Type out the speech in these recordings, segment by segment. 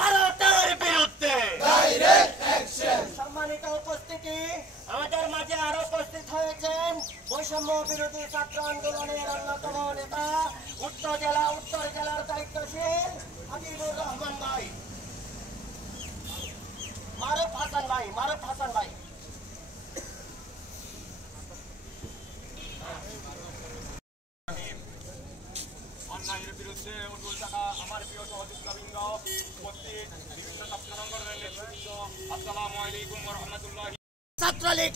ভারতের বিরুদ্ধে সম্মানিত উপস্থিতি, আমাদের মাঝে আরো উপস্থিত হয়েছেন বৈষম্য বিরোধী ছাত্র আন্দোলনের অন্যতম নেতা উত্তর জেলার দায়িত্বশীল হাবিবুর রহমান ভাই, মারুফ হাসান ভাই। অন্যায়ের বিরুদ্ধে উঠুল থাকা আমার প্রিয় সহযোগিতাবৃন্দ, উপস্থিত বিভিন্ন ছাত্র সংগঠনের নেতৃবৃন্দ, আসসালামু আলাইকুম ওয়া রাহমাতুল্লাহি। ছাত্রলীগ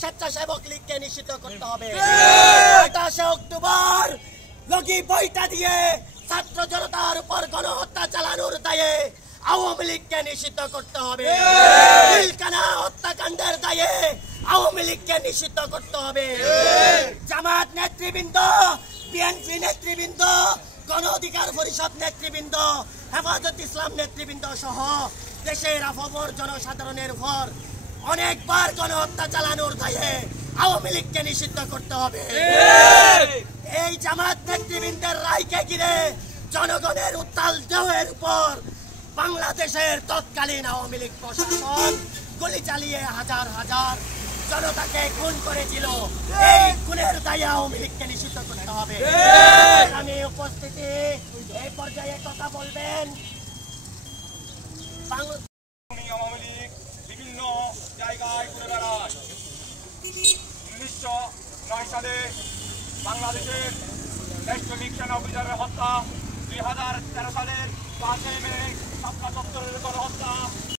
স্বেচ্ছাসেবক লীগকে নিষিদ্ধ করতে হবে। 28 অক্টোবর লগি বইটা দিয়ে ছাত্র জনতার উপর গণহত্যা চালানোর দায়ে আওয়ামী লীগকে নিষিদ্ধ করতে হবে। পিলখানা হত্যাকাণ্ডের দায়ে আওয়ামী লীগকে নিষিদ্ধ করতে হবে। জামাত নেতৃবৃন্দ, বিএনপি নেতৃবৃন্দ, গণ অধিকার পরিষদ নেতৃবৃন্দ, হেফাজত ইসলাম নেতৃবৃন্দ সহ দেশের আপামর জনসাধারণের উপর অনেকবার গণহত্যা চালানোর দায়ে আওয়ামী লীগকে নিষিদ্ধ করতে হবে। এই জামাত নেতৃবৃন্দের রায়কে ঘিরে জনগণের উত্তাল ঢেউয়ের উপর বাংলাদেশের তৎকালীন আওয়ামী লীগ প্রশাসন গুলি চালিয়ে হাজার হাজার জনতাকে খুন করেছিল। এই খুনের দায়ে আওয়ামী লীগকে নিষিদ্ধ করতে হবে। আমি উপস্থিতি এই পর্যায়ে কথা বলবেন আওয়ামী লীগ বিভিন্ন জায়গায় ঘুরে বেড়ায়। 1909 সালে বাংলাদেশের দেশপ্রেমিক সেনা অফিসারের হত্যা, 2013 সালের 5 মে শাপলা চত্বরের গণহত্যা,